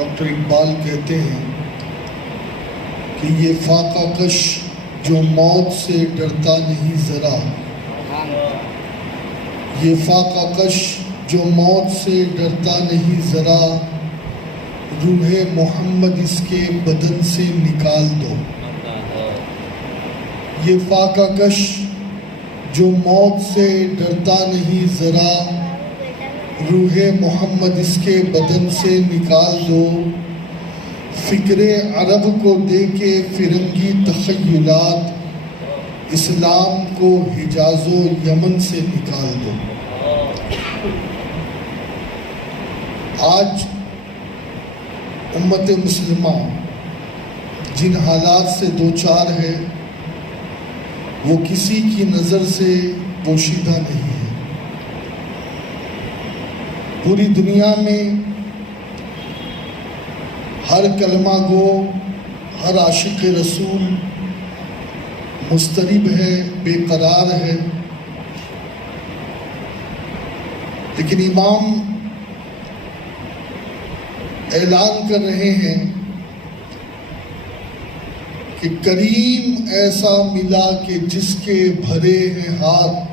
Doctor Iqbal کہتے ہیں کہ یہ فاقہ کش جو موت سے ڈرتا نہیں ذرا، یہ فاقہ کش جو موت سے ڈرتا نہیں ذرا، روح محمد اس کے بدن سے نکال دو۔ یہ فاقہ کش جو موت سے ڈرتا نہیں ذرا، روح محمد اس کے بدن سے نکال دو۔ فکر عرب کو دے کے فرنگی تخیلات، اسلام کو حجاز و یمن سے نکال دو۔ آج امت مسلمہ جن حالات سے دوچار ہے وہ کسی کی نظر سے پوشیدہ نہیں ہے۔ پوری دنیا میں ہر کلمہ گو، ہر عاشق رسول مضطرب ہے، بے قرار ہے، لیکن امام اعلان کر رہے ہیں کہ کریم ایسا ملا کہ جس کے بھرے ہیں ہاتھ،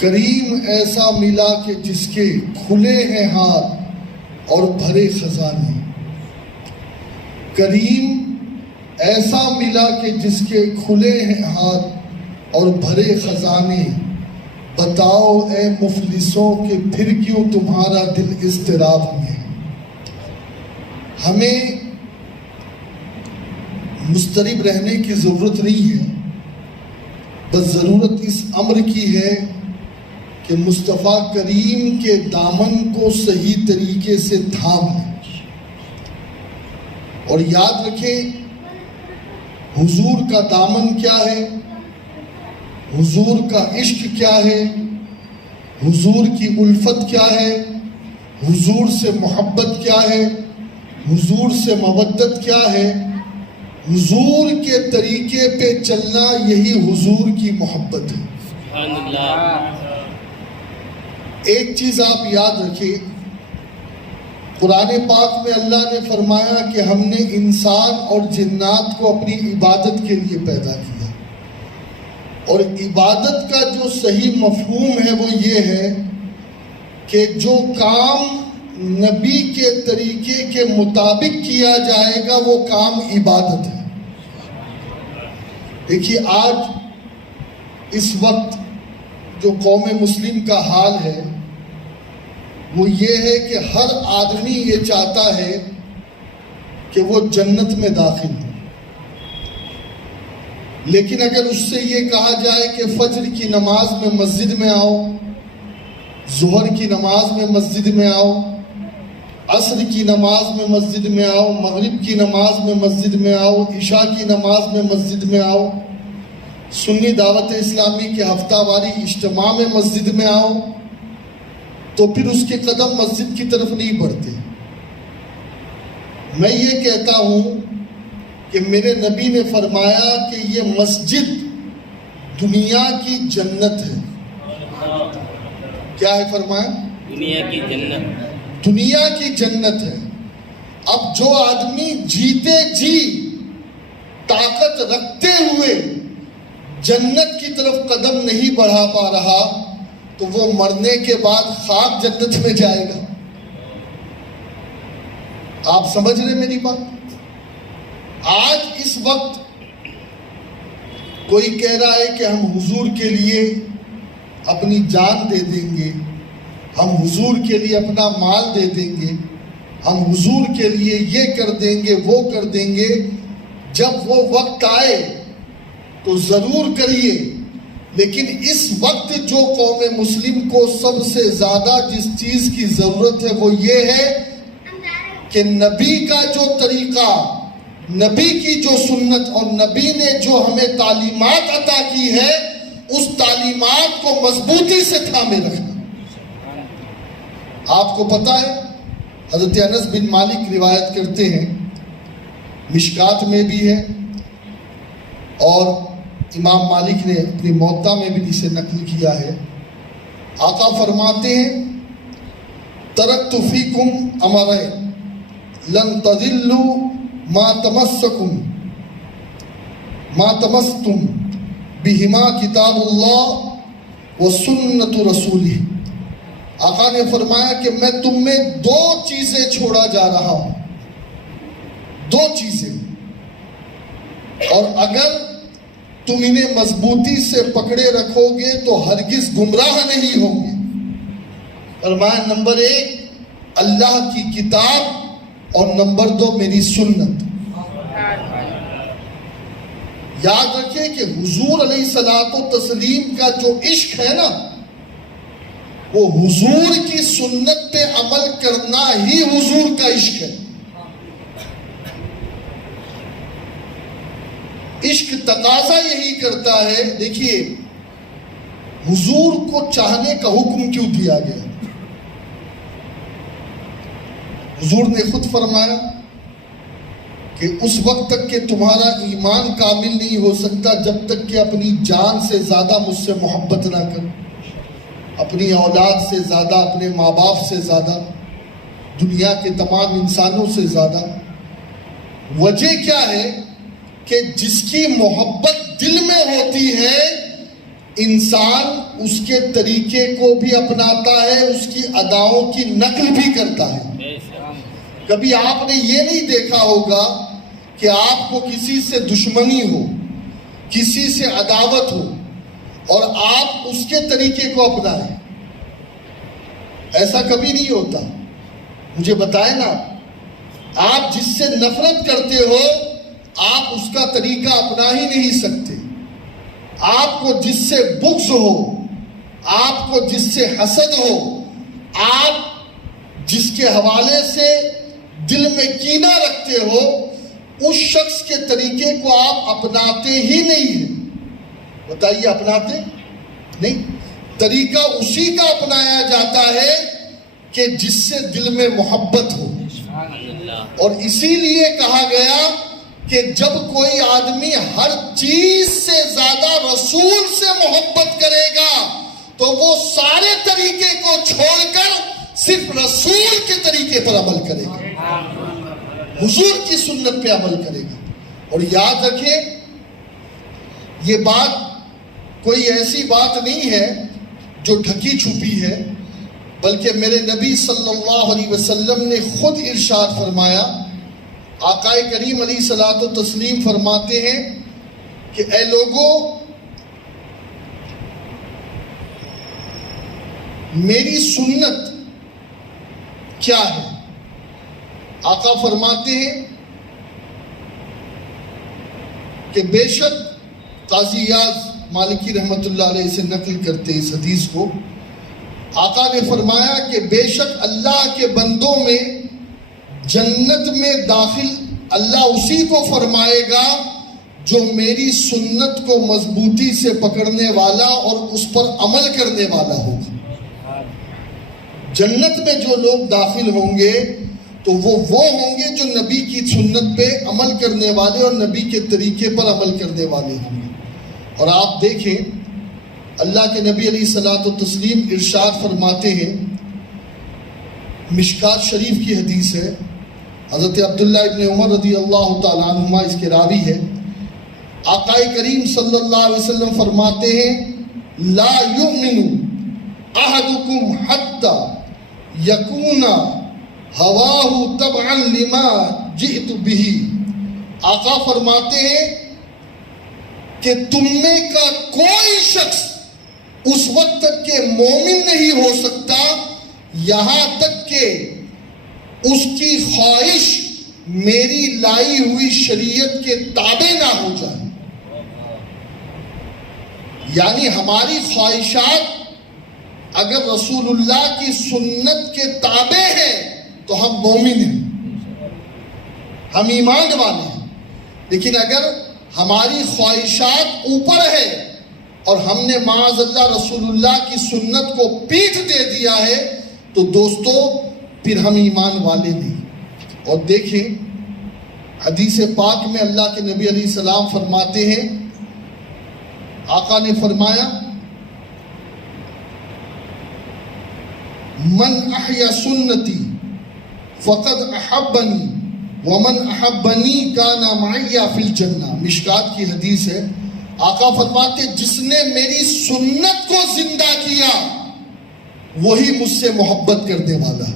کریم ایسا ملا کہ جس کے کھلے ہیں ہاتھ اور بھرے خزانے، کریم ایسا ملا کہ جس کے کھلے ہیں ہاتھ اور بھرے خزانے، بتاؤ اے مفلسوں کہ پھر کیوں تمہارا دل اضطراب میں ہے۔ ہمیں مضطرب رہنے کی ضرورت نہیں ہے، بس ضرورت اس امر کی ہے کہ مصطفیٰ کریم کے دامن کو صحیح طریقے سے تھام لیں، اور یاد رکھیں حضور کا دامن کیا ہے، حضور کا عشق کیا ہے، حضور کی الفت کیا ہے، حضور سے محبت کیا ہے، حضور سے مودت کیا ہے۔ حضور کے طریقے پہ چلنا یہی حضور کی محبت ہے۔ سبحان اللہ۔ ایک چیز آپ یاد رکھیں، قرآن پاک میں اللہ نے فرمایا کہ ہم نے انسان اور جنات کو اپنی عبادت کے لیے پیدا کیا، اور عبادت کا جو صحیح مفہوم ہے وہ یہ ہے کہ جو کام نبی کے طریقے کے مطابق کیا جائے گا وہ کام عبادت ہے۔ دیکھیے آج اس وقت جو قوم مسلم کا حال ہے وہ یہ ہے کہ ہر آدمی یہ چاہتا ہے کہ وہ جنت میں داخل ہو، لیکن اگر اس سے یہ کہا جائے کہ فجر کی نماز میں مسجد میں آؤ، ظہر کی نماز میں مسجد میں آؤ، عصر کی نماز میں مسجد میں آؤ، مغرب کی نماز میں مسجد میں آؤ، عشاء کی نماز میں مسجد میں آؤ، سنی دعوت اسلامی کے ہفتہ واری اجتماع میں مسجد میں آؤ، تو پھر اس کے قدم مسجد کی طرف نہیں بڑھتے۔ میں یہ کہتا ہوں کہ میرے نبی نے فرمایا کہ یہ مسجد دنیا کی جنت ہے۔ کیا ہے فرمایا؟ دنیا کی جنت، دنیا کی جنت ہے۔ اب جو آدمی جیتے جی طاقت رکھتے ہوئے جنت کی طرف قدم نہیں بڑھا پا رہا تو وہ مرنے کے بعد خاک جنت میں جائے گا۔ آپ سمجھ رہے میری بات؟ آج اس وقت کوئی کہہ رہا ہے کہ ہم حضور کے لیے اپنی جان دے دیں گے، ہم حضور کے لیے اپنا مال دے دیں گے، ہم حضور کے لیے یہ کر دیں گے وہ کر دیں گے۔ جب وہ وقت آئے تو ضرور کریے، لیکن اس وقت جو قوم مسلم کو سب سے زیادہ جس چیز کی ضرورت ہے وہ یہ ہے کہ نبی کا جو طریقہ، نبی کی جو سنت اور نبی نے جو ہمیں تعلیمات عطا کی ہے اس تعلیمات کو مضبوطی سے تھامے رکھنا۔ آپ کو پتہ ہے حضرت انس بن مالک روایت کرتے ہیں، مشکات میں بھی ہے اور امام مالک نے اپنی موطا میں بھی اسے نقل کیا ہے۔ آقا فرماتے ہیں ترکت فیکم امرین لن تضلوا ما تمستم بہما کتاب اللہ و سنت رسولہ. آقا نے فرمایا کہ میں تم میں دو چیزیں چھوڑا جا رہا ہوں, دو چیزیں, اور اگر تم انہیں مضبوطی سے پکڑے رکھو گے تو ہرگز گمراہ نہیں ہوں گے. فرمایا نمبر 1 اللہ کی کتاب اور نمبر 2 میری سنت. یاد رکھیں کہ حضور علیہ الصلوۃ والتسلیم کا جو عشق ہے نا, وہ حضور کی سنت پہ عمل کرنا ہی حضور کا عشق ہے. عشق تقاضا یہی کرتا ہے. دیکھیے حضور کو چاہنے کا حکم کیوں دیا گیا؟ حضور نے خود فرمایا کہ اس وقت تک کہ تمہارا ایمان کامل نہیں ہو سکتا جب تک کہ اپنی جان سے زیادہ مجھ سے محبت نہ کرو, اپنی اولاد سے زیادہ, اپنے ماں باپ سے زیادہ, دنیا کے تمام انسانوں سے زیادہ. وجہ کیا ہے کہ جس کی محبت دل میں ہوتی ہے انسان اس کے طریقے کو بھی اپناتا ہے, اس کی اداؤں کی نقل بھی کرتا ہے. کبھی آپ نے یہ نہیں دیکھا ہوگا کہ آپ کو کسی سے دشمنی ہو, کسی سے عداوت ہو اور آپ اس کے طریقے کو اپنائیں. ایسا کبھی نہیں ہوتا. مجھے بتائیں نا, آپ جس سے نفرت کرتے ہو آپ اس کا طریقہ اپنا ہی نہیں سکتے. آپ کو جس سے بغض ہو, آپ کو جس سے حسد ہو, آپ جس کے حوالے سے دل میں کینہ رکھتے ہو, اس شخص کے طریقے کو آپ اپناتے ہی نہیں ہیں. بتائیے اپناتے نہیں. طریقہ اسی کا اپنایا جاتا ہے کہ جس سے دل میں محبت ہو. اور اسی لیے کہا گیا کہ جب کوئی آدمی ہر چیز سے زیادہ رسول سے محبت کرے گا تو وہ سارے طریقے کو چھوڑ کر صرف رسول کے طریقے پر عمل کرے گا, حضور کی سنت پہ عمل کرے گا. اور یاد رکھیں یہ بات کوئی ایسی بات نہیں ہے جو ڈھکی چھپی ہے, بلکہ میرے نبی صلی اللہ علیہ وسلم نے خود ارشاد فرمایا. آقا کریم علیہ الصلوۃ والتسلیم فرماتے ہیں کہ اے لوگوں, میری سنت کیا ہے؟ آقا فرماتے ہیں کہ بے شک, قاضی یاز مالکی رحمت اللہ علیہ سے نقل کرتے اس حدیث کو, آقا نے فرمایا کہ بے شک اللہ کے بندوں میں جنت میں داخل اللہ اسی کو فرمائے گا جو میری سنت کو مضبوطی سے پکڑنے والا اور اس پر عمل کرنے والا ہوگا. جنت میں جو لوگ داخل ہوں گے تو وہ ہوں گے جو نبی کی سنت پہ عمل کرنے والے اور نبی کے طریقے پر عمل کرنے والے ہوں گے. اور آپ دیکھیں اللہ کے نبی علیہ الصلوۃ والتسلیم ارشاد فرماتے ہیں, مشکات شریف کی حدیث ہے, حضرت عبداللہ ابن عمر رضی اللہ تعالیٰ عنہما اس کے راوی ہے. آقا کریم صلی اللہ علیہ وسلم فرماتے ہیں لا یؤمن احدکم حتی یکون ہواہ تبعا لما جئت بہ. آقا فرماتے ہیں کہ تم میں کا کوئی شخص اس وقت تک کہ مومن نہیں ہو سکتا یہاں تک کہ اس کی خواہش میری لائی ہوئی شریعت کے تابع نہ ہو جائے. یعنی ہماری خواہشات اگر رسول اللہ کی سنت کے تابع ہیں تو ہم مومن ہیں, ہم ایمان والے ہیں. لیکن اگر ہماری خواہشات اوپر ہے اور ہم نے معاذ اللہ رسول اللہ کی سنت کو پیٹھ دے دیا ہے تو دوستو پھر ہم ایمان والے نہیں. اور دیکھیں حدیث پاک میں اللہ کے نبی علیہ السلام فرماتے ہیں, آقا نے فرمایا من احیا سنتی فقد احبنی ومن احبنی کان معی فی الجنہ. مشکات کی حدیث ہے. آقا فرماتے جس نے میری سنت کو زندہ کیا وہی مجھ سے محبت کرنے والا.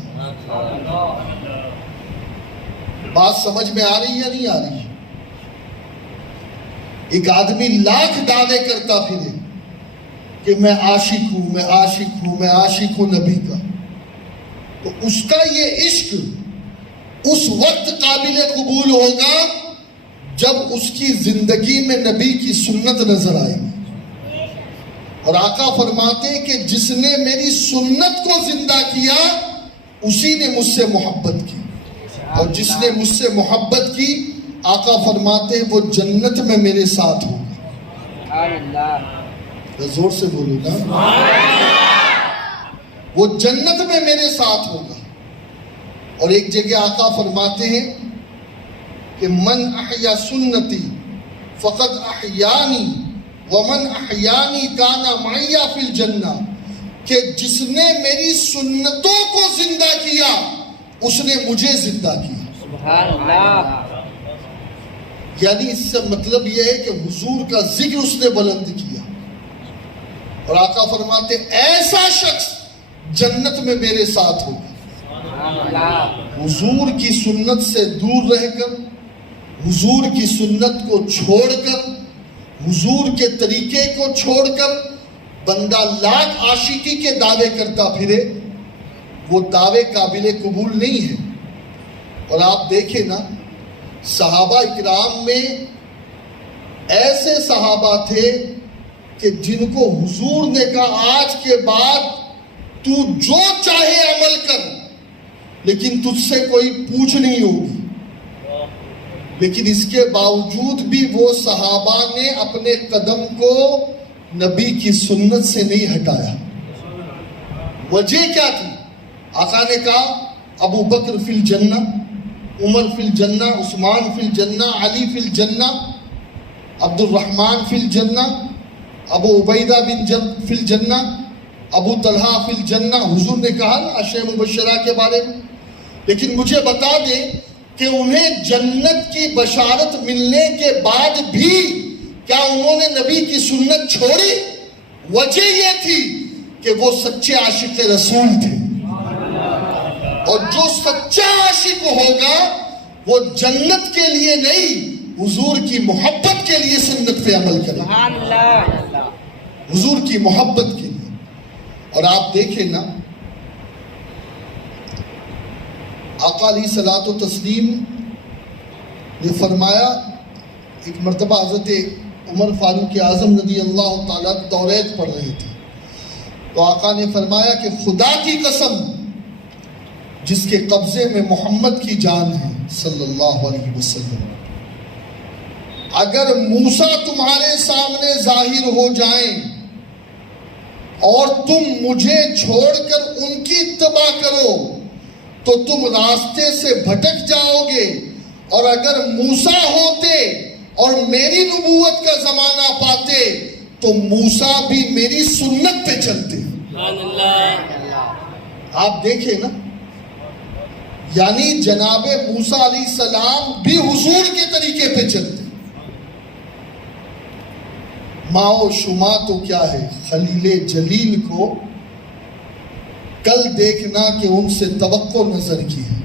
بات سمجھ میں آ رہی یا نہیں آ رہی؟ ایک آدمی لاکھ دعوے کرتا پھرے کہ میں عاشق ہوں، میں عاشق ہوں، میں عاشق ہوں نبی کا، تو اس کا یہ عشق اس وقت قابل قبول ہوگا جب اس کی زندگی میں نبی کی سنت نظر آئے گی. اور آقا فرماتے ہیں کہ جس نے میری سنت کو زندہ کیا اسی نے مجھ سے محبت کی، اور جس نے مجھ سے محبت کی آقا فرماتے ہیں وہ جنت میں میرے ساتھ ہوگا. زور سے بولو نا، وہ جنت میں میرے ساتھ ہوگا. اور ایک جگہ آقا فرماتے ہیں کہ من احیا سنتی فقد احیانی ومن احیانی کان معی فی الجنہ، کہ جس نے میری سنتوں کو زندہ کیا اس نے مجھے زندہ کیا. سبحان اللہ. یعنی اس سے مطلب یہ ہے کہ حضور کا ذکر اس نے بلند کیا. اور آقا فرماتے ایسا شخص جنت میں میرے ساتھ ہوگا. حضور کی سنت سے دور رہ کر، حضور کی سنت کو چھوڑ کر، حضور کے طریقے کو چھوڑ کر بندہ لاکھ عاشقی کے دعوے کرتا پھرے، وہ دعوے قابل قبول نہیں ہے. اور آپ دیکھیں نا، صحابہ اکرام میں ایسے صحابہ تھے کہ جن کو حضور نے کہا آج کے بعد تو جو چاہے عمل کر لیکن تجھ سے کوئی پوچھ نہیں ہوگی. لیکن اس کے باوجود بھی وہ صحابہ نے اپنے قدم کو نبی کی سنت سے نہیں ہٹایا. وجہ کیا تھی؟ آقا نے کہا ابو بکر فی الجنہ، عمر فی الجنہ، عثمان فی الجنہ، علی فی الجنہ، عبد الرحمن فی الجنہ، ابو عبیدہ بن فی الجنہ، ابو طلحہ فی الجنہ. حضور نے کہا نا عشرہ مبشرہ کے بارے میں. لیکن مجھے بتا دیں کہ انہیں جنت کی بشارت ملنے کے بعد بھی کیا انہوں نے نبی کی سنت چھوڑی؟ وجہ یہ تھی کہ وہ سچے عاشق رسول تھے. اور جو سچا عاشق ہوگا وہ جنت کے لیے نہیں، حضور کی محبت کے لیے سنت پہ عمل کرے. حضور کی محبت کے لیے. اور آپ دیکھیں نا، آقا علیہ الصلوۃ والتسلیم نے فرمایا، ایک مرتبہ حضرت عمر فاروق اعظم رضی اللہ تعالیٰ توریت پڑھ رہے تھے، تو آقا نے فرمایا کہ خدا کی قسم جس کے قبضے میں محمد کی جان ہے صلی اللہ علیہ وسلم، اگر موسیٰ تمہارے سامنے ظاہر ہو جائیں اور تم مجھے چھوڑ کر ان کی اتباع کرو تو تم راستے سے بھٹک جاؤ گے، اور اگر موسیٰ ہوتے اور میری نبوت کا زمانہ پاتے تو موسیٰ بھی میری سنت پہ چلتے. آپ دیکھیں نا، یعنی جناب موسیٰ علیہ السلام بھی حضور کے طریقے پہ چلتے. ماں و شما تو کیا ہے، خلیل جلیل کو کل دیکھنا کہ ان سے توقع نظر کی ہے.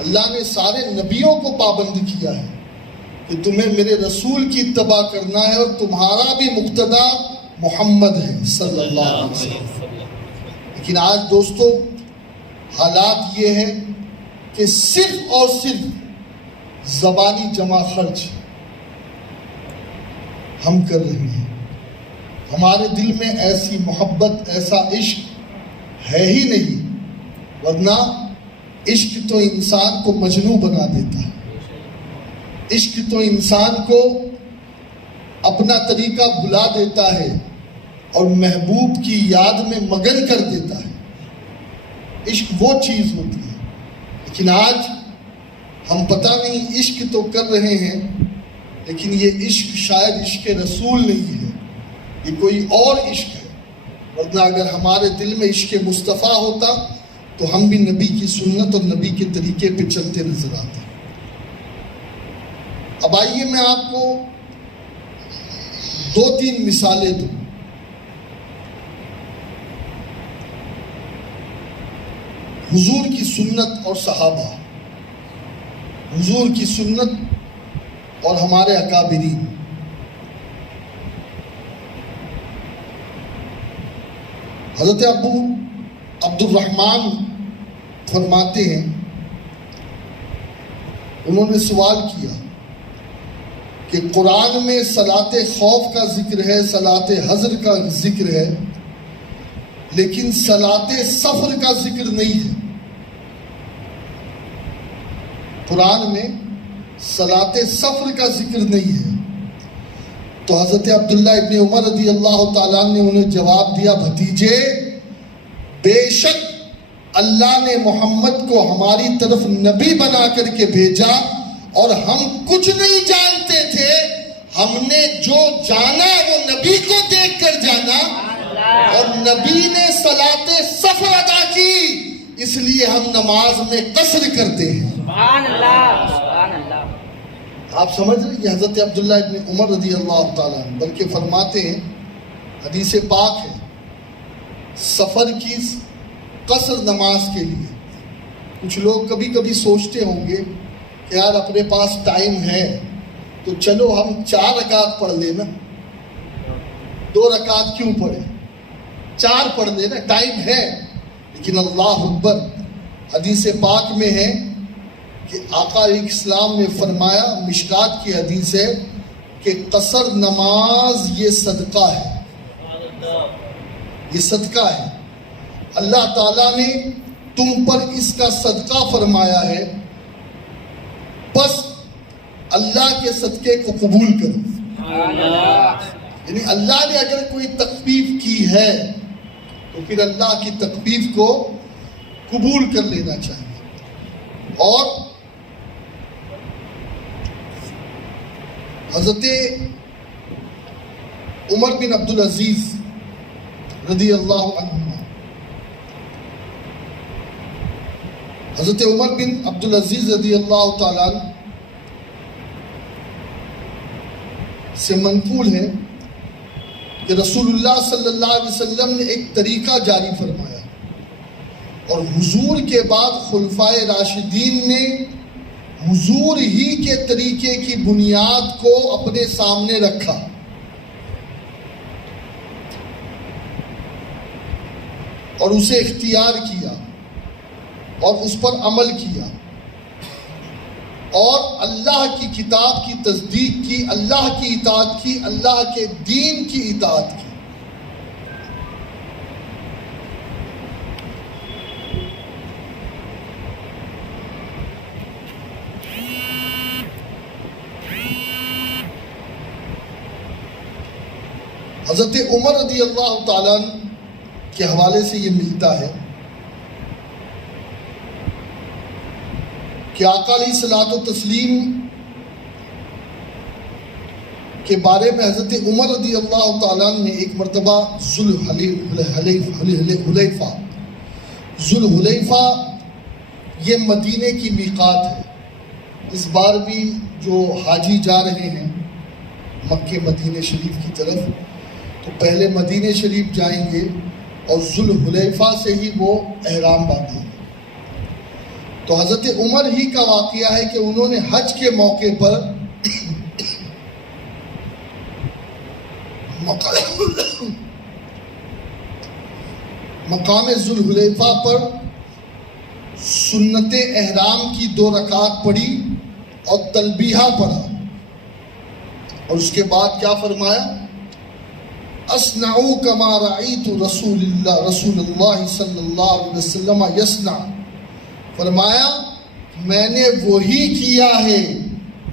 اللہ نے سارے نبیوں کو پابند کیا ہے کہ تمہیں میرے رسول کی اتباع کرنا ہے، اور تمہارا بھی مقتدا محمد ہے صلی اللہ علیہ وسلم. لیکن آج دوستو حالات یہ ہے کہ صرف اور صرف زبانی جمع خرچ ہم کر رہے ہیں. ہمارے دل میں ایسی محبت، ایسا عشق ہے ہی نہیں، ورنہ عشق تو انسان کو مجنون بنا دیتا ہے. عشق تو انسان کو اپنا طریقہ بھلا دیتا ہے اور محبوب کی یاد میں مگن کر دیتا ہے. عشق وہ چیز ہوتی ہے. لیکن آج ہم پتہ نہیں عشق تو کر رہے ہیں، لیکن یہ عشق شاید عشق رسول نہیں ہے، یہ کوئی اور عشق ہے. ورنہ اگر ہمارے دل میں عشق مصطفیٰ ہوتا تو ہم بھی نبی کی سنت اور نبی کے طریقے پہ چلتے نظر آتے۔ اب آئیے میں آپ کو 2-3 مثالیں دوں۔ حضور کی سنت اور صحابہ، حضور کی سنت اور ہمارے اکابرین۔ حضرت ابو عبد الرحمن فرماتے ہیں، انہوں نے سوال کیا کہ قرآن میں صلاۃ خوف کا ذکر ہے، صلاۃ حضر کا ذکر ہے، لیکن صلاۃ سفر کا ذکر نہیں ہے۔ قرآن میں صلاۃ سفر کا ذکر نہیں ہے۔ تو حضرت عبداللہ ابن عمر رضی اللہ تعالیٰ نے انہیں جواب دیا، بھتیجے، بے شک اللہ نے محمد کو ہماری طرف نبی بنا کر کے بھیجا، اور ہم کچھ نہیں جانتے تھے، ہم نے جو جانا وہ نبی کو دیکھ کر جانا، اور نبی نے صلاۃ سفر ادا کی، اس لیے ہم نماز میں قصر کرتے ہیں۔ سبحان اللہ، سبحان اللہ۔ آپ سمجھ رہے ہیں، حضرت عبداللہ ابن عمر رضی اللہ تعالیٰ عنہ بلکہ فرماتے ہیں، حدیث پاک ہے، سفر کی قصر نماز کے لیے۔ کچھ لوگ کبھی کبھی سوچتے ہوں گے کہ یار اپنے پاس ٹائم ہے تو چلو ہم 4 رکعت پڑھ لیں نا، 2 رکعت کیوں پڑھیں، 4 پڑھ لیں نا، ٹائم ہے۔ لیکن اللہ اکبر، حدیث پاک میں ہے کہ آقا اسلام نے فرمایا، مشکات کی حدیث ہے کہ قصر نماز یہ صدقہ ہے، یہ صدقہ ہے، اللہ تعالیٰ نے تم پر اس کا صدقہ فرمایا ہے، بس اللہ کے صدقے کو قبول کرو۔ یعنی اللہ نے اگر کوئی تخفیف کی ہے تو پھر اللہ کی تخفیف کو قبول کر لینا چاہیے۔ اور حضرت عمر بن عبدالعزیز رضی اللہ عنہ، حضرت عمر بن عبدالعزیز رضی اللہ تعالیٰ سے منقول ہے کہ رسول اللہ صلی اللہ علیہ وسلم نے ایک طریقہ جاری فرمایا، اور حضور کے بعد خلفائے راشدین نے حضور ہی کے طریقے کی بنیاد کو اپنے سامنے رکھا، اور اسے اختیار کیا اور اس پر عمل کیا، اور اللہ کی کتاب کی تصدیق کی، اللہ کی اطاعت کی، اللہ کے دین کی اطاعت کی۔ حضرت عمر رضی اللہ تعالیٰ کے حوالے سے یہ ملتا ہے کہ آقا علیہ الصلوۃ والتسلیم کے بارے میں حضرت عمر رضی اللہ تعالیٰ نے ایک مرتبہ ذوالحلیفہ، یہ مدینے کی میقات ہے۔ اس بار بھی جو حاجی جا رہے ہیں مکہ مدینہ شریف کی طرف، تو پہلے مدینہ شریف جائیں گے اور ذوالحلیفہ سے ہی وہ احرام باندھیں گے۔ تو حضرت عمر ہی کا واقعہ ہے کہ انہوں نے حج کے موقع پر مقام ذوالحلیفہ پر سنت احرام کی 2 رکعت پڑھی اور تلبیہ پڑھا، اور اس کے بعد کیا فرمایا، اصنعوا کما رأیت رسول اللہ صلی اللہ علیہ وسلم یصنع، فرمایا میں نے وہی کیا ہے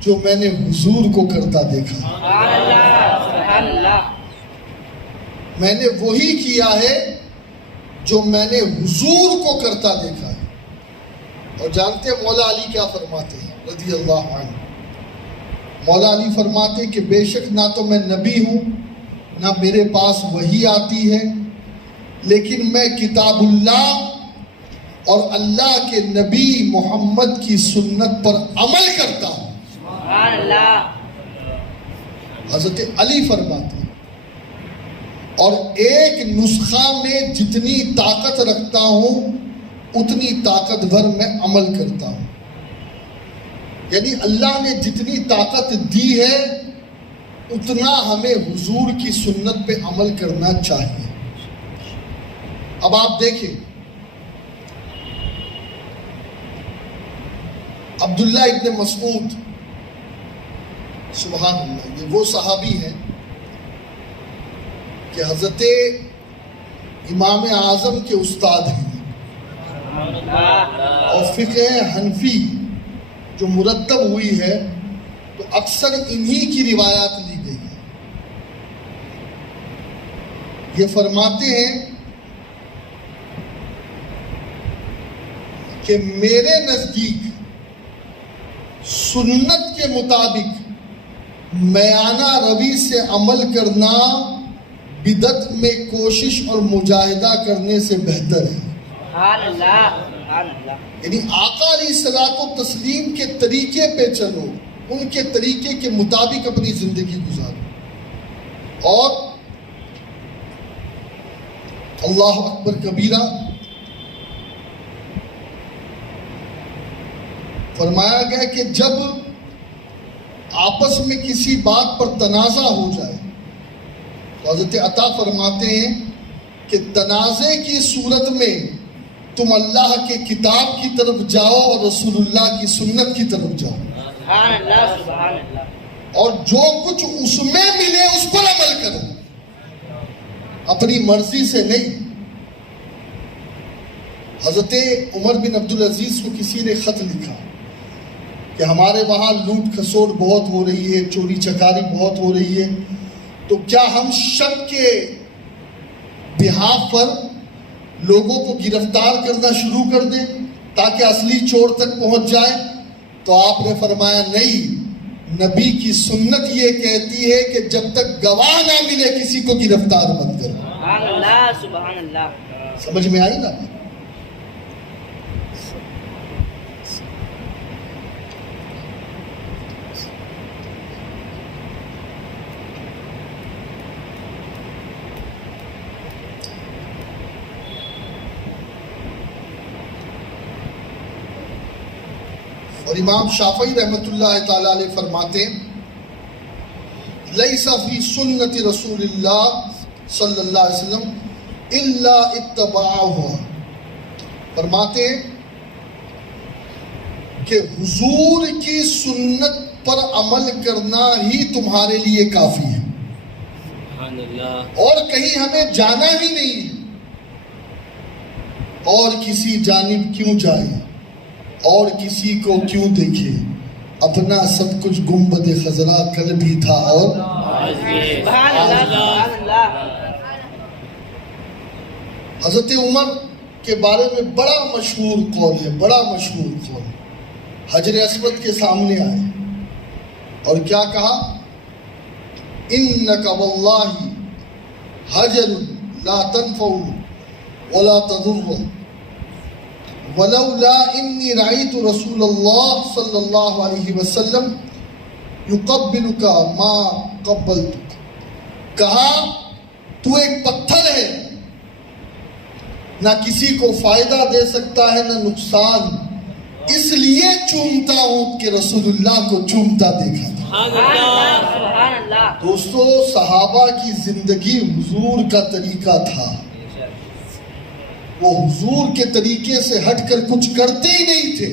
جو میں نے حضور کو کرتا دیکھا۔ سبحان اللہ۔ میں نے وہی کیا ہے جو میں نے حضور کو کرتا دیکھا ہے۔ اور جانتے ہیں مولا علی کیا فرماتے ہیں رضی اللہ عنہ؟ مولا علی فرماتے ہیں کہ بے شک نہ تو میں نبی ہوں، نہ میرے پاس وحی آتی ہے، لیکن میں کتاب اللہ اور اللہ کے نبی محمد کی سنت پر عمل کرتا ہوں. سبحان اللہ. حضرت علی فرماتے ہیں اور ایک نسخہ میں جتنی طاقت رکھتا ہوں اتنی طاقت بھر میں عمل کرتا ہوں. یعنی اللہ نے جتنی طاقت دی ہے اتنا ہمیں حضور کی سنت پہ عمل کرنا چاہیے. اب آپ دیکھیں عبداللہ ابن مسعود سبحان اللہ یہ وہ صحابی ہیں کہ حضرت امام اعظم کے استاد ہیں اور فقہ حنفی جو مرتب ہوئی ہے تو اکثر انہی کی روایات لی گئی ہے. یہ فرماتے ہیں کہ میرے نزدیک سنت کے مطابق میانہ روی سے عمل کرنا بدعت میں کوشش اور مجاہدہ کرنے سے بہتر ہے. سبحان اللہ. سبحان اللہ. یعنی آقا علیہ الصلوۃ والتسلیم کے طریقے پہ چلو, ان کے طریقے کے مطابق اپنی زندگی گزارو. اور اللہ اکبر کبیرہ فرمایا گیا کہ جب آپس میں کسی بات پر تنازع ہو جائے تو حضرت عطا فرماتے ہیں کہ تنازع کی صورت میں تم اللہ کے کتاب کی طرف جاؤ اور رسول اللہ کی سنت کی طرف جاؤ. سبحان اللہ. سبحان اللہ. اور جو کچھ اس میں ملے اس پر عمل کرو, اپنی مرضی سے نہیں. حضرت عمر بن عبدالعزیز کو کسی نے خط لکھا کہ ہمارے وہاں لوٹ کھسوٹ بہت ہو رہی ہے, چوری چکاری بہت ہو رہی ہے, تو کیا ہم شک کے بہاف پر لوگوں کو گرفتار کرنا شروع کر دیں تاکہ اصلی چور تک پہنچ جائے؟ تو آپ نے فرمایا نہیں, نبی کی سنت یہ کہتی ہے کہ جب تک گواہ نہ ملے کسی کو گرفتار مت کرو. سبحان اللہ. سبحان اللہ. سمجھ میں آئی نا؟ اور امام شافعی رحمۃ اللہ تعالی علیہ فرماتے ہیں لیس فی سنت رسول اللہ صلی اللہ علیہ وسلم الا اتباعہ. فرماتے ہیں کہ حضور کی سنت پر عمل کرنا ہی تمہارے لیے کافی ہے, اور کہیں ہمیں جانا ہی نہیں, اور کسی جانب کیوں جائیں اور کسی کو کیوں دیکھے, اپنا سب کچھ گنبد خضرا کل بھی تھا اور سبحان اللہ. سبحان اللہ. حضرت عمر کے بارے میں بڑا مشہور قول ہے, بڑا مشہور قول. حجر اسود کے سامنے آئے اور کیا کہا؟ انک واللہ حجر لا تنفع ولا تضر ولولا انی رأیت رسول اللہ صلی اللہ علیہ وسلم یقبلک ما قبلتک. کہا تو ایک پتھر ہے, نہ کسی کو فائدہ دے سکتا ہے نہ نقصان, اس لیے چومتا ہوں کہ رسول اللہ کو چومتا دیکھا تھا. سبحان اللہ. دوستو صحابہ کی زندگی حضور کا طریقہ تھا, وہ حضور کے طریقے سے ہٹ کر کچھ کرتے ہی نہیں تھے.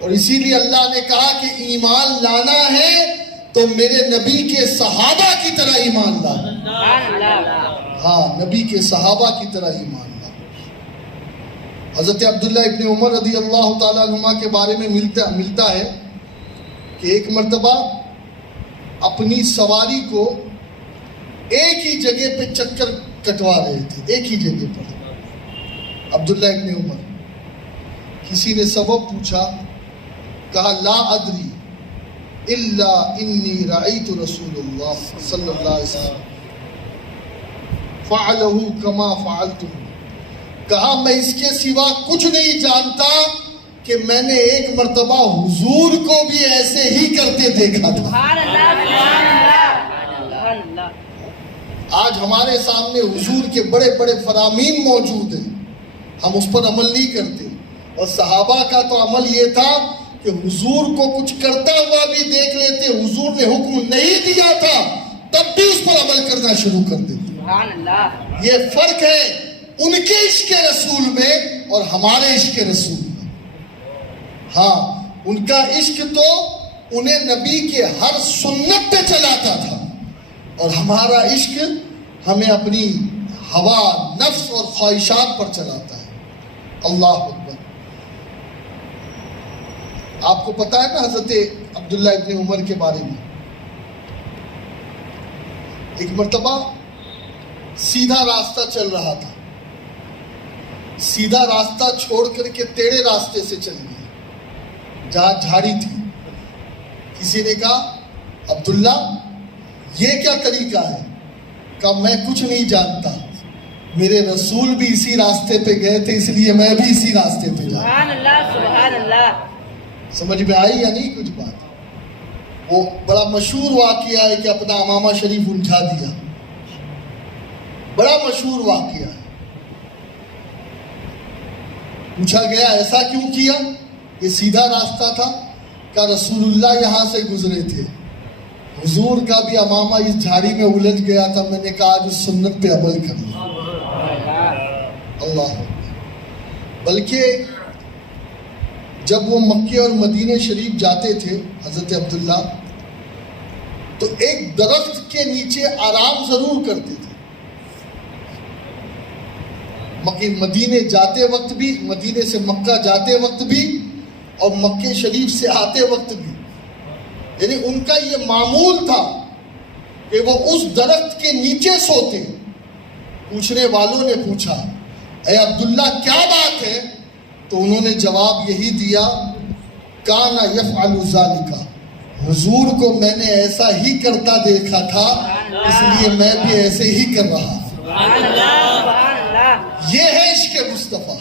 اور اسی لیے اللہ نے کہا کہ ایمان لانا ہے تو میرے نبی کے صحابہ کی طرح ایمان لانا. ہاں, نبی کے صحابہ کی طرح ایمان لانا. حضرت عبداللہ ابن عمر رضی اللہ تعالیٰ عنہما کے بارے میں ملتا ہے کہ ایک مرتبہ اپنی سواری کو ایک ہی جگہ پہ چکر کٹوا رہے تھے, ایک ہی جگہ پر. عبداللہ ابن عمر, کسی نے سبب پوچھا, کہا لا ادری الا انی رأیت رسول اللہ صلی اللہ علیہ وسلم فعلہ کما فعلتم، کہا میں اس کے سوا کچھ نہیں جانتا کہ میں نے ایک مرتبہ حضور کو بھی ایسے ہی کرتے دیکھا تھا۔ سبحان اللہ سبحان اللہ سبحان اللہ۔ آج ہمارے سامنے حضور کے بڑے بڑے فرامین موجود ہیں، ہم اس پر عمل نہیں کرتے، اور صحابہ کا تو عمل یہ تھا کہ حضور کو کچھ کرتا ہوا بھی دیکھ لیتے، حضور نے حکم نہیں دیا تھا تب بھی اس پر عمل کرنا شروع کر دیتے۔ سبحان اللہ۔ یہ فرق ہے ان کے عشق رسول میں اور ہمارے عشق رسول میں۔ ہاں، ان کا عشق تو انہیں نبی کے ہر سنت پہ چلاتا تھا، اور ہمارا عشق ہمیں اپنی ہوا، نفس اور خواہشات پر چلاتا ہے۔ اللہ اکبر۔ آپ کو پتا ہے نا حضرت عبداللہ ابن عمر کے بارے میں، ایک مرتبہ سیدھا راستہ چل رہا تھا، سیدھا راستہ چھوڑ کر کے ٹیڑھے راستے سے چل گیا جہاں جھاڑی تھی۔ کسی نے کہا عبداللہ یہ کیا طریقہ ہے؟ کہا میں کچھ نہیں جانتا، میرے رسول بھی اسی راستے پہ گئے تھے، اس لیے میں بھی اسی راستے پہ جا رہا ہوں۔ سبحان اللہ سبحان اللہ۔ سمجھ میں آئی یا نہیں کچھ بات؟ وہ بڑا مشہور واقعہ ہے کہ اپنا امامہ شریف الجھا دیا، بڑا مشہور واقعہ ہے۔ پوچھا گیا ایسا کیوں کیا؟ یہ سیدھا راستہ تھا، کہ رسول اللہ یہاں سے گزرے تھے، حضور کا بھی امامہ اس جھاڑی میں الجھ گیا تھا، میں نے کہا آج اس سنت پہ عمل کر لیا۔ اللہ، بلکہ جب وہ مکے اور مدینے شریف جاتے تھے حضرت عبداللہ، تو ایک درخت کے نیچے آرام ضرور کرتے تھے۔ مدینے جاتے وقت بھی، مدینے سے مکہ جاتے وقت بھی، اور مکے شریف سے آتے وقت بھی، یعنی ان کا یہ معمول تھا کہ وہ اس درخت کے نیچے سوتے۔ پوچھنے والوں نے پوچھا اے عبداللہ کیا بات ہے؟ تو انہوں نے جواب یہی دیا، کانا یفعل ذالک، حضور کو میں نے ایسا ہی کرتا دیکھا تھا، اس لیے میں بھی ایسے ہی کر رہا ہوں۔ سبحان اللہ سبحان اللہ۔ یہ ہے عشق مصطفیٰ،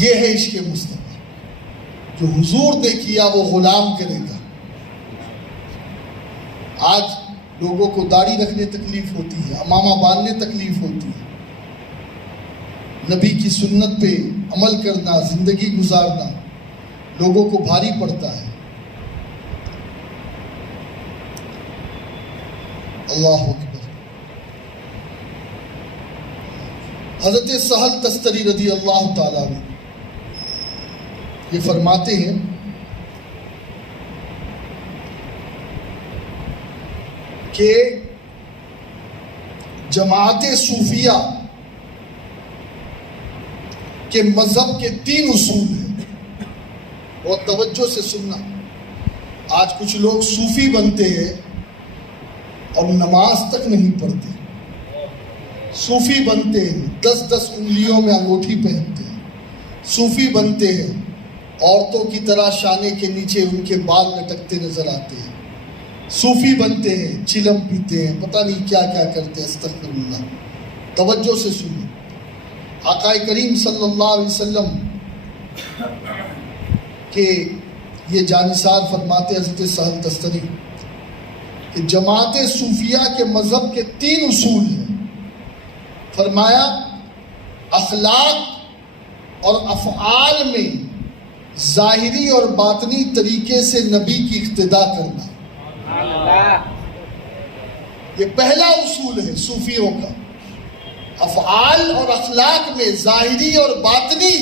یہ ہے عشق مصطفیٰ۔ جو حضور نے کیا وہ غلام کرے گا۔ آج لوگوں کو داڑھی رکھنے تکلیف ہوتی ہے، امامہ باندھنے تکلیف ہوتی ہے، نبی کی سنت پہ عمل کرنا، زندگی گزارنا لوگوں کو بھاری پڑتا ہے۔ اللہ اکبر۔ حضرت سہل تستری رضی اللہ تعالیٰ عنہ یہ فرماتے ہیں کہ جماعت صوفیہ کے مذہب کے 3 اصول ہیں، اور توجہ سے سننا۔ آج کچھ لوگ صوفی بنتے ہیں اور نماز تک نہیں پڑھتے، صوفی بنتے ہیں 10 انگلیوں میں انگوٹھی پہنتے ہیں، صوفی بنتے ہیں عورتوں کی طرح شانے کے نیچے ان کے بال لٹکتے نظر آتے ہیں، صوفی بنتے ہیں چلم پیتے ہیں، پتہ نہیں کیا کیا کرتے ہیں، استغفر اللہ۔ توجہ سے سنیں، آقا کریم صلی اللہ علیہ وسلم کہ یہ جانثار فرماتے حضرت سہل تستری کہ جماعت صوفیہ کے مذہب کے 3 اصول ہیں۔ فرمایا اخلاق اور افعال میں ظاہری اور باطنی طریقے سے نبی کی اقتداء کرنا، یہ پہلا اصول ہے صوفیوں کا۔ افعال اور اخلاق میں ظاہری اور باطنی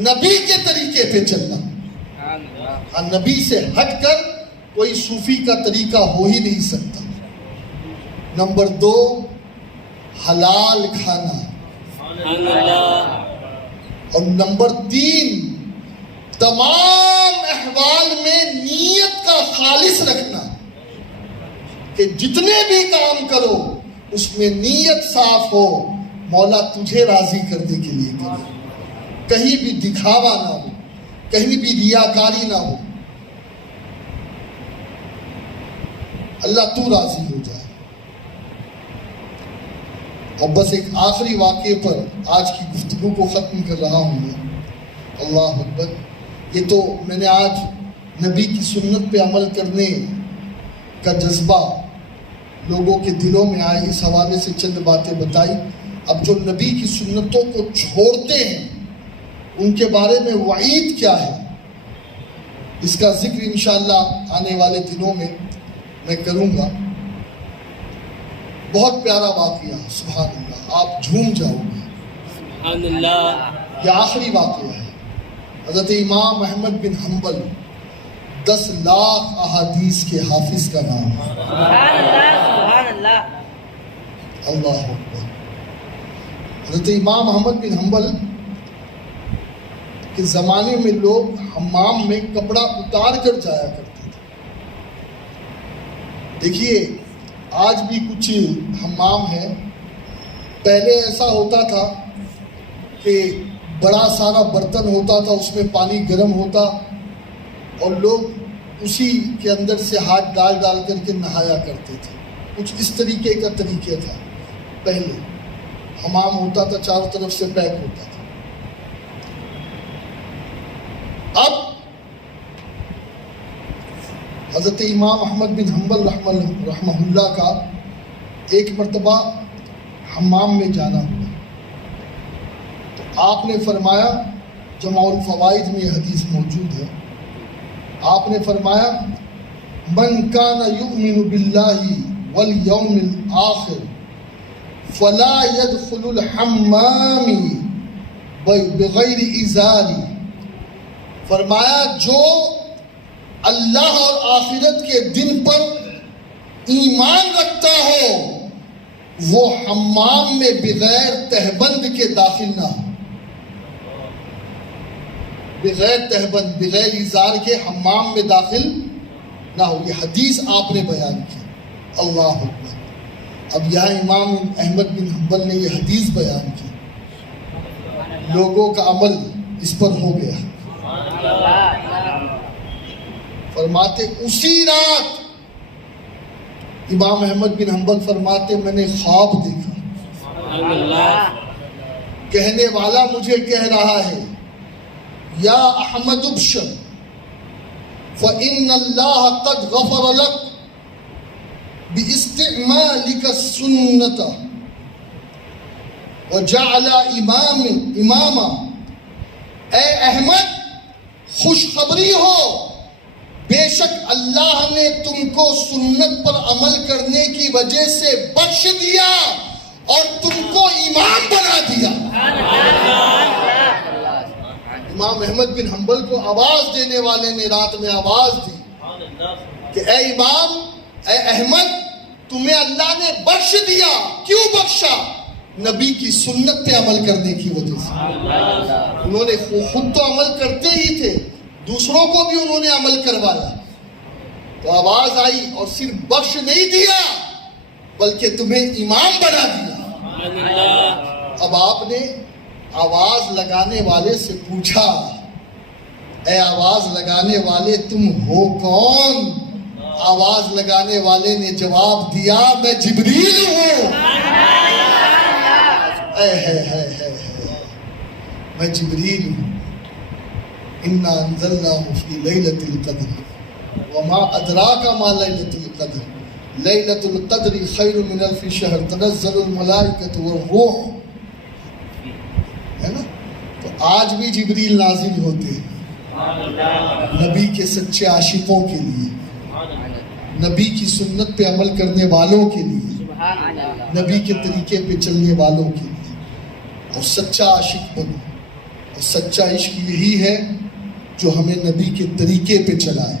نبی کے طریقے پہ چلنا۔ ہاں، نبی سے ہٹ کر کوئی صوفی کا طریقہ ہو ہی نہیں سکتا۔ نمبر 2، حلال کھانا، اور نمبر 3، تمام احوال میں نیت کا خالص رکھنا، کہ جتنے بھی کام کرو اس میں نیت صاف ہو، مولا تجھے راضی کرنے کے لیے کرو، کہیں بھی دکھاوا نہ ہو، کہیں بھی ریاکاری نہ ہو، اللہ تو راضی ہو جائے۔ اور بس ایک آخری واقعے پر آج کی گفتگو کو ختم کر رہا ہوں میں. اللہ اکبر. یہ تو میں نے آج نبی کی سنت پہ عمل کرنے کا جذبہ لوگوں کے دلوں میں آئے، اس حوالے سے چند باتیں بتائی. اب جو نبی کی سنتوں کو چھوڑتے ہیں ان کے بارے میں وعید کیا ہے، اس کا ذکر انشاءاللہ آنے والے دنوں میں کروں گا. بہت پیارا واقعہ، سبحان اللہ، آپ جھوم جاؤ گے. سبحان اللہ. یہ آخری واقعہ ہے. حضرت امام احمد بن حنبل 10 لاکھ احادیث کے حافظ کا نام ہے. سبحان اللہ. سبحان اللہ. اللہ اکبر. حضرت امام احمد بن حنبل کے زمانے میں لوگ حمام میں کپڑا اتار کر جایا کرتے تھے. دیکھیے آج بھی کچھ حمام ہیں. پہلے ایسا ہوتا تھا کہ بڑا سارا برتن ہوتا تھا، اس میں پانی گرم ہوتا اور لوگ اسی کے اندر سے ہاتھ ڈال کر کے نہایا کرتے تھے. کچھ اس طریقے کا طریقہ تھا. پہلے حمام ہوتا تھا، چاروں طرف سے پیک ہوتا تھا. اب حضرت امام احمد بن حنبل رحمہ اللہ کا ایک مرتبہ حمام میں جانا ہوا تو آپ نے فرمایا، جمع الفوائد میں یہ حدیث موجود ہے، آپ نے فرمایا من کان یؤمن باللہ والیوم الآخر فلا يدخل الحمام بغیر ازار. فرمایا جو اللہ اور آخرت کے دن پر ایمان رکھتا ہو وہ حمام میں بغیر تہبند کے داخل نہ ہو. بغیر تہبند، بغیر ازار کے حمام میں داخل نہ ہو. یہ حدیث آپ نے بیان کی. اللہ اکبر. اب یہاں امام احمد بن حنبل نے یہ حدیث بیان کی، لوگوں کا عمل اس پر ہو گیا. فرماتے اسی رات امام احمد بن حنبل فرماتے میں نے خواب دیکھا. کہنے والا مجھے کہہ رہا ہے یا احمد ابشر فإن اللہ قد غفر لك باستعمالك السنة وجعل اماما. اے احمد خوشخبری ہو، بے شک اللہ نے تم کو سنت پر عمل کرنے کی وجہ سے بخش دیا اور تم کو امام بنا دیا. امام احمد بن حنبل کو آواز دینے والے نے رات میں آواز دی کہ اے امام، اے احمد، تمہیں اللہ نے بخش دیا. کیوں بخشا؟ نبی کی سنت پہ عمل کرنے کی وجہ سے. انہوں نے خود تو عمل کرتے ہی تھے، دوسروں کو بھی انہوں نے عمل کروایا. تو آواز آئی اور صرف بخش نہیں دیا بلکہ تمہیں امام بنا دیا. اب آپ نے آواز لگانے والے سے پوچھا اے آواز لگانے والے تم ہو کون؟ آواز لگانے والے نے جواب دیا میں جبریل ہوں. میں جبریل ہوں. انا انزلناه فی لیلۃ القدر وما ادراک ما لیلۃ القدر لیلۃ القدر خیر من الف شہر تنزل الملائکۃ والروح. ہے نا؟ تو آج بھی جبریل نازل ہوتے ہیں نبی کے سچے عاشقوں کے لیے، نبی کی سنت پہ عمل کرنے والوں کے لیے، نبی کے طریقے پہ چلنے والوں کے لیے. اور سچا عاشق بنو. اور سچا عشق یہی ہے جو ہمیں نبی کے طریقے پہ چلائے.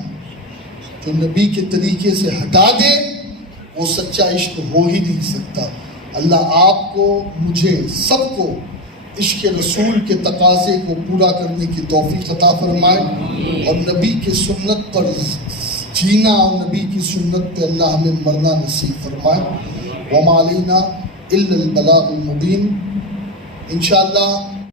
جو نبی کے طریقے سے ہٹا دے وہ سچا عشق ہو ہی نہیں سکتا. اللہ آپ کو، مجھے، سب کو عشق رسول کے تقاضے کو پورا کرنے کی توفیق عطا فرمائے اور نبی کے سنت پر جینا اور نبی کی سنت پہ اللہ ہمیں مرنا نصیب فرمائے. وما علینا الا البلاغ المبین. انشاءاللہ